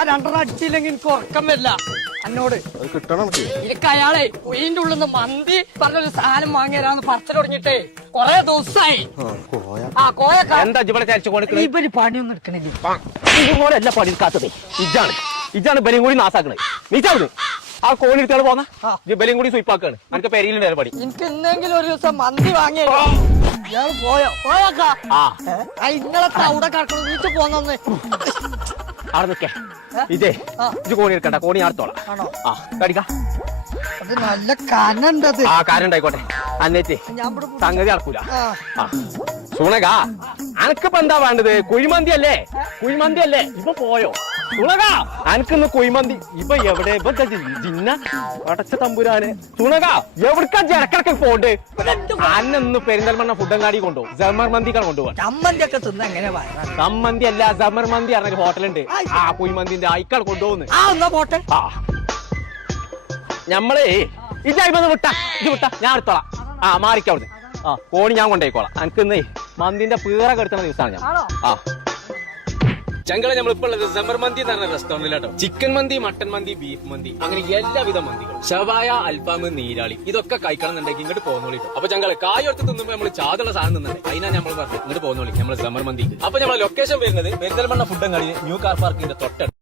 ആ രണ്ടെണ്ണം അടിച്ചില്ലെങ്കിൽ എനിക്ക് ഉറക്കം വരില്ല എന്നോട്. അത് കിട്ടണം നമുക്ക്. എനിക്ക് അയാളെ ഉയിന്റെ ഉള്ളിൽ നിന്ന് മന്തി പറഞ്ഞൊരു സാധനം വാങ്ങിയരാന്ന് പറച്ചിൽ തുടങ്ങിട്ടേ കൊറേ ദിവസമായി. ആ കോയ എന്താ ഇവിടെ ചരിച്ചു കൊടുക്കണേ? ഇവര് പണിയൊന്നും എടുക്കണില്ല. ഇതുപോലെയല്ല പണി എടുക്കാത്തത്. ഇജാണ് ബലിയും കൂടി നാസാക്കണേ. നീച്ചാവുന്നു ആ കോണി എടുത്തോളൂ പോന്ന ബലിയും കൂടി സ്വീപ്പാക്കാണ്. എനിക്ക് പെരിയിലുണ്ടായ പണി. എനിക്ക് എന്തെങ്കിലും ഒരു ദിവസം മന്തി വാങ്ങിയ ഇയാള് പോയോക്കാ ഇന്നലത്തെ അവിടെ കിടക്കണം വീട്ടിൽ പോന്നെ അവിടെ നിക്കേ ഇതേ ഇത് കോണി എടുക്കണ്ട. കോണി അടുത്തോളാം. ആണോ? ആ കടിക്ക. അത് നല്ല കനുണ്ടത്. ആ കാരുണ്ടായിക്കോട്ടെ. അന്നേറ്റ് സംഗതി നടക്കൂല. സുണക അനക്കിപ്പോ എന്താ വേണ്ടത്? കുഴിമന്തി അല്ലേ? കുഴിമന്തി അല്ലേ? ഇപ്പൊ പോയോ സുണക? അനക്കിന്ന് കുഴിമന്തി ഇപ്പൊ എവിടെ? ഇപ്പൊ ജിന്ന അടച്ച തമ്പുരാന്. സുണക എവിടക്കാ ഇടക്കിടക്ക് പോണ്ട്? അന്നൊന്ന് പെരിന്തൽമണ്ണ ഫുഡങ്ങാടി കൊണ്ടുപോകും. ജമർ മന്തിക്കാണ് കൊണ്ടുപോകാൻ. ചമ്മന്തി ഒക്കെ തിന്ന എങ്ങനെ സമ്മന്തി അല്ല ജമർ മന്തി പറഞ്ഞൊരു ഹോട്ടലുണ്ട്. ആ കുഴിമന്തിന്റെ അയക്കാൾ കൊണ്ടുപോകുന്നു. ആ എന്നാ പോട്ടെ. ആ ഞമ്മളേ ഇജായിന്ന് വിട്ട ഞാൻ എടുത്തോളാം. ആ മാറിക്കവിടുന്ന്. ആ കോണി ഞാൻ കൊണ്ടേക്കോളാം. എനിക്കിന്ന് മന്തിന്റെ പീറ കെടുത്തുന്ന ദിവസമാണ് ഞാൻ. ആ ചങ്കള നമ്മളിപ്പോ ഉള്ളത് ജമർ മന്തി എന്ന് പറഞ്ഞ റെസ്റ്റോറന്റിലാട്ടോ. ചിക്കൻ മന്തി, മട്ടൻ മന്തി, ബീഫ് മന്തി, അങ്ങനെ എല്ലാവിധ മന്തികളും, ഷവായ, അൽഫാം, നീരാളി, ഇതൊക്കെ കഴിക്കണം എന്നുണ്ടെങ്കിൽ ഇങ്ങോട്ട് പോകുന്നോളി. അപ്പൊ ചങ്കളെ കായൊടുത്ത് തിന്നുമ്പോ നമ്മൾ ചാതുള്ള സാധനം തിന്നണ്ടേ? അതിനാ നമ്മൾ പറഞ്ഞു ഇങ്ങോട്ട് പോകുന്നോളി നമ്മൾ ജമർ മന്തി. അപ്പൊ നമ്മളെ ലൊക്കേഷൻ വരുന്നത് പെരിന്തൽമണ്ണ ഫുഡങ്ങാടി ന്യൂ കാർ പാർക്കിന്റെ തൊട്ടടുത്ത്.